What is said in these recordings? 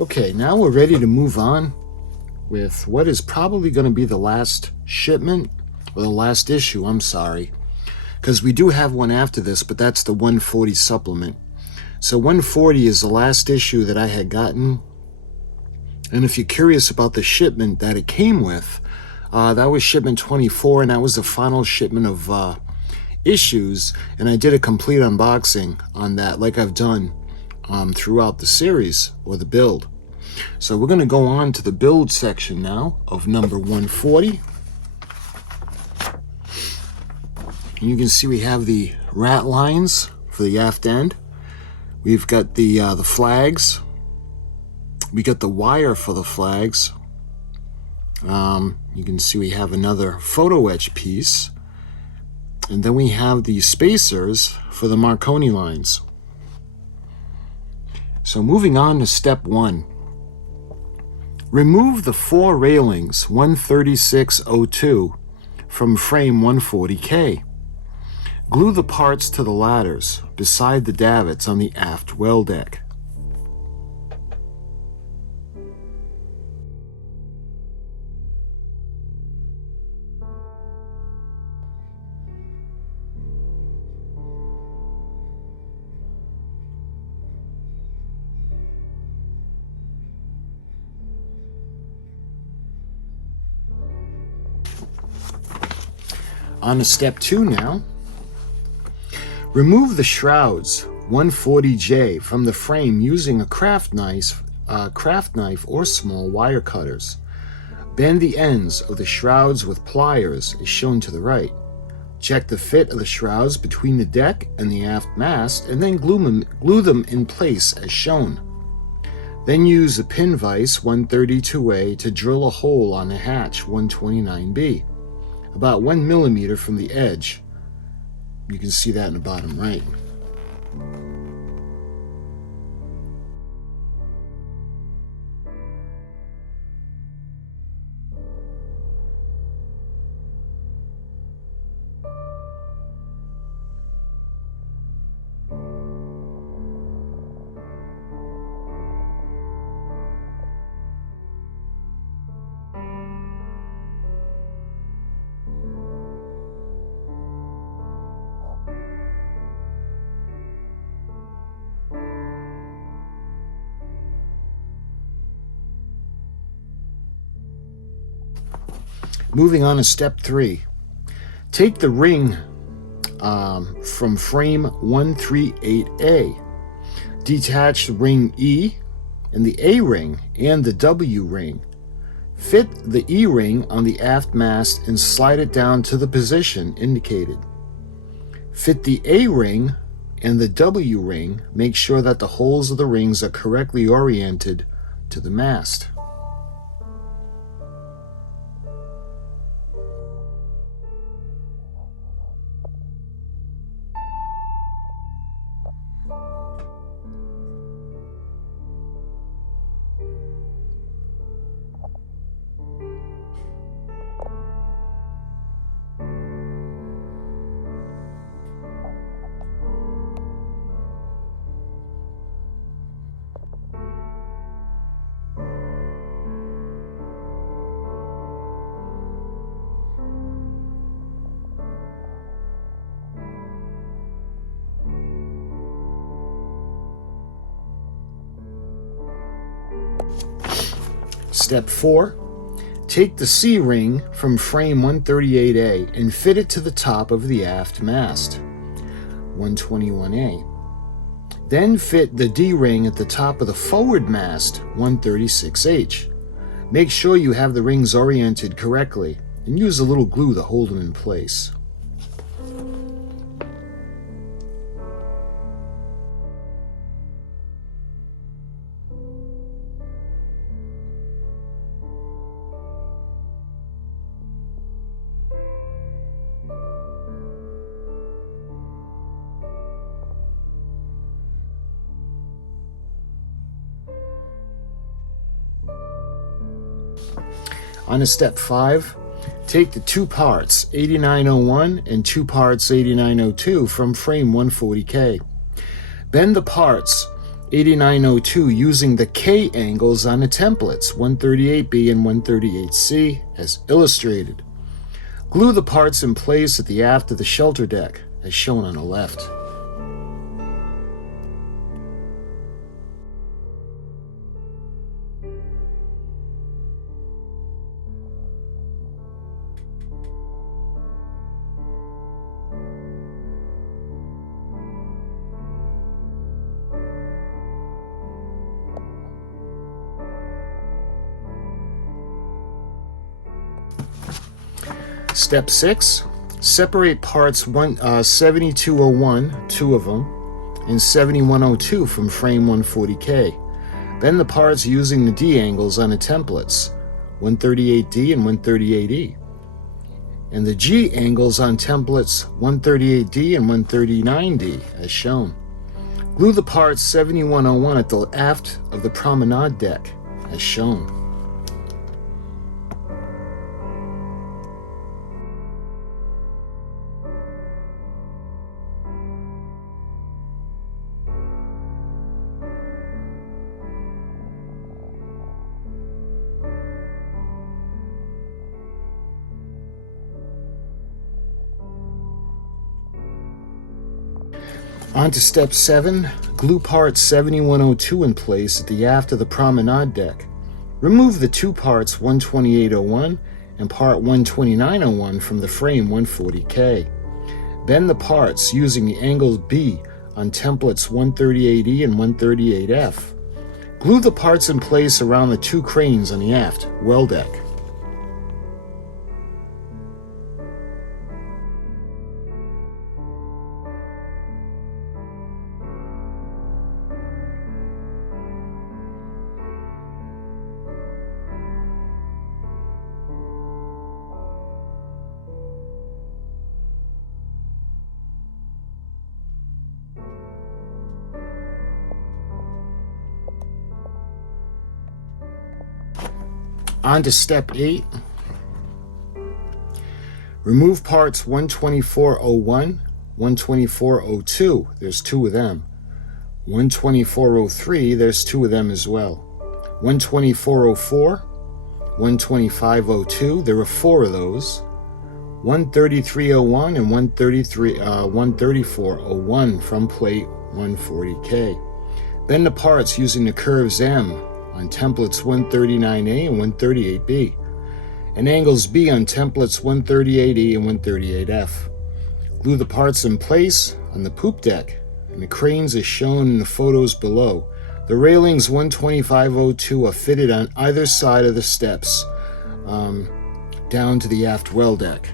Okay, now we're ready to move on with what is probably going to be the last shipment, or the last issue, I'm sorry, because we do have one after this, but that's the 140 supplement. So 140 is the last issue that I had gotten, and if you're curious about the shipment that it came with, that was shipment 24, and that was the final shipment of issues, and I did a complete unboxing on that like I've done throughout the series, or the build. So we're going to go on to the build section now of number 140. And you can see we have the rat lines for the aft end. We've got the flags. We got the wire for the flags. You can see we have another photo etch piece. And then we have the spacers for the Marconi lines. So moving on to step 1. Remove the 4 railings 13602 from frame 140K. Glue the parts to the ladders beside the davits on the aft well deck. On to step 2 now. Remove the shrouds 140J from the frame using a craft knife or small wire cutters. Bend the ends of the shrouds with pliers as shown to the right. Check the fit of the shrouds between the deck and the aft mast, and then glue them in place as shown. Then use a pin vise 132A to drill a hole on the hatch 129B. About 1 millimeter from the edge. You can see that in the bottom right. Moving on to step 3. Take the ring from frame 138A. Detach ring E and the A ring and the W ring. Fit the E ring on the aft mast and slide it down to the position indicated. Fit the A ring and the W ring. Make sure that the holes of the rings are correctly oriented to the mast. Step 4. Take the C-ring from frame 138A and fit it to the top of the aft mast, 121A. Then fit the D-ring at the top of the forward mast, 136H. Make sure you have the rings oriented correctly and use a little glue to hold them in place. On to step 5, take the 2 parts 8901 and 2 parts 8902 from frame 140K. Bend the parts 8902 using the K angles on the templates 138B and 138C as illustrated. Glue the parts in place at the aft of the shelter deck as shown on the left. Step 6. Separate parts 7201, two of them, and 7102 from frame 140K. Bend the parts using the D angles on the templates, 138D and 138E, and the G angles on templates 138D and 139D as shown. Glue the parts 7101 at the aft of the promenade deck as shown. On to step 7, glue part 7102 in place at the aft of the promenade deck. Remove the two parts 12801 and part 12901 from the frame 140K. Bend the parts using the angles B on templates 138E and 138F. Glue the parts in place around the two cranes on the aft well deck. On to step 8. Remove parts 12401, 12402, there's two of them. 12403, there's two of them as well. 12404, 12502, there are four of those. 13301 and 13401 from plate 140K. Bend the parts using the curves M on templates 139A and 138B, and angles B on templates 138E and 138F. Glue the parts in place on the poop deck, and the cranes as shown in the photos below. The railings 12502 are fitted on either side of the steps down to the aft well deck.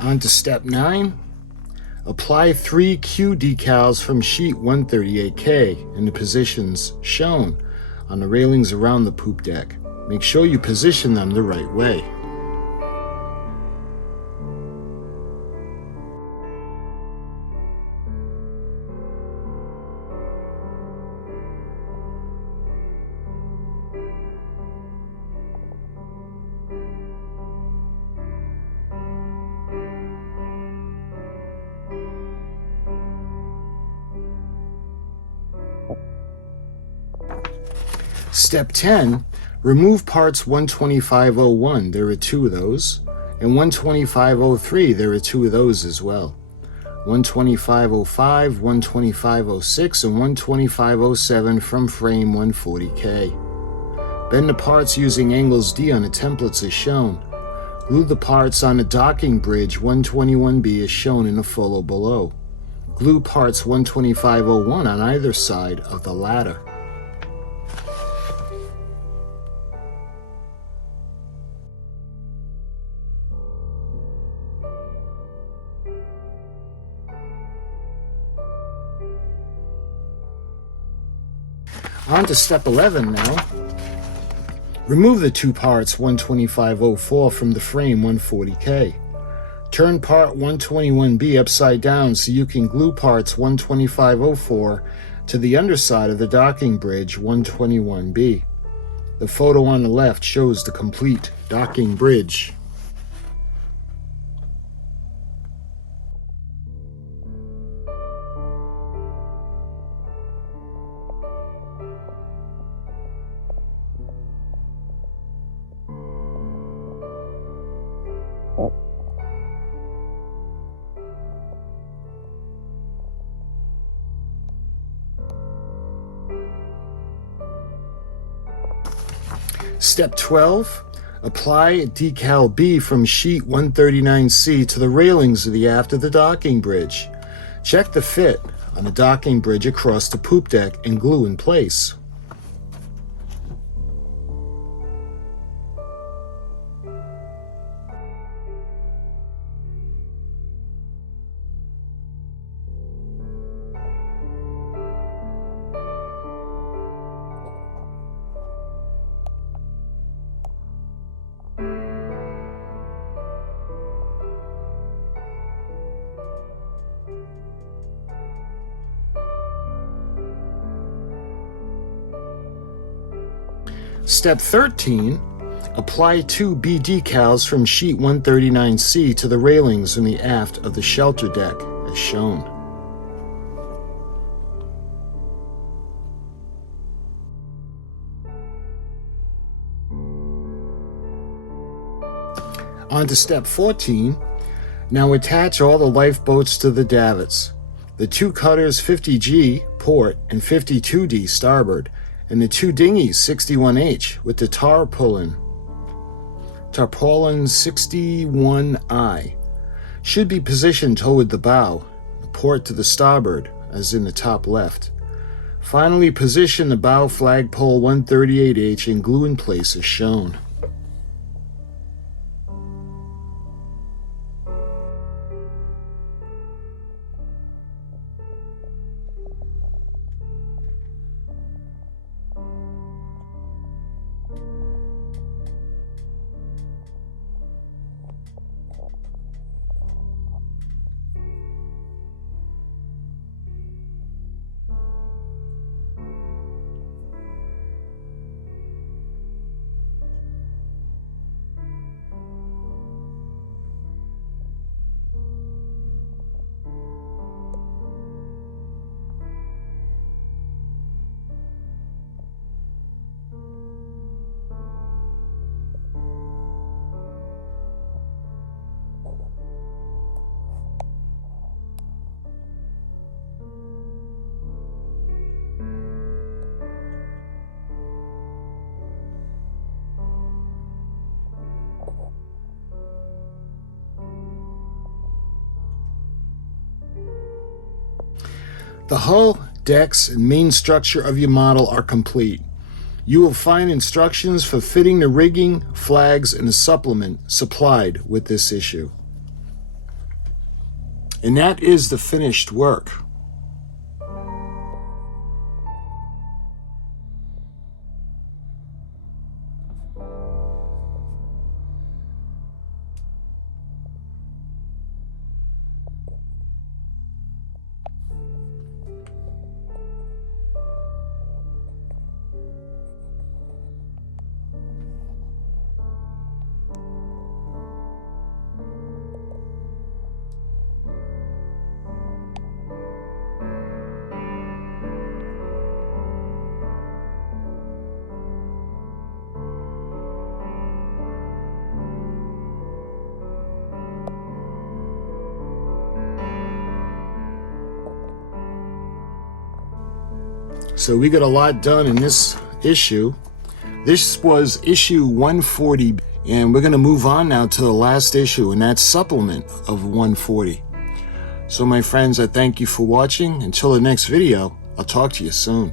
On to step 9. Apply 3 Q decals from sheet 138K in the positions shown on the railings around the poop deck. Make sure you position them the right way. Step 10, remove parts 12501, there are two of those, and 12503, there are two of those as well. 125.05, 125.06, and 125.07 from frame 140K. Bend the parts using angles D on the templates as shown. Glue the parts on the docking bridge 121B as shown in the photo below. Glue parts 125.01 on either side of the ladder. On to step 11 now. Remove the two parts 125.04 from the frame 140K. Turn part 121B upside down so you can glue parts 125.04 to the underside of the docking bridge 121B. The photo on the left shows the complete docking bridge. Step 12. Apply decal B from sheet 139C to the railings of the aft of the docking bridge. Check the fit on the docking bridge across the poop deck and glue in place. Step 13. Apply two B decals from sheet 139C to the railings in the aft of the shelter deck, as shown. On to step 14. Now attach all the lifeboats to the davits. The two cutters 50G port and 52D starboard, and the two dinghies 61H with the tarpaulin 61I should be positioned toward the bow, the port to the starboard as in the top left. Finally, position the bow flagpole 138H and glue in place as shown. The hull, decks, and main structure of your model are complete. You will find instructions for fitting the rigging, flags, and a supplement supplied with this issue. And that is the finished work. So we got a lot done in this issue. This was issue 140, and we're going to move on now to the last issue, and that's supplement of 140. So my friends, I thank you for watching. Until the next video, I'll talk to you soon.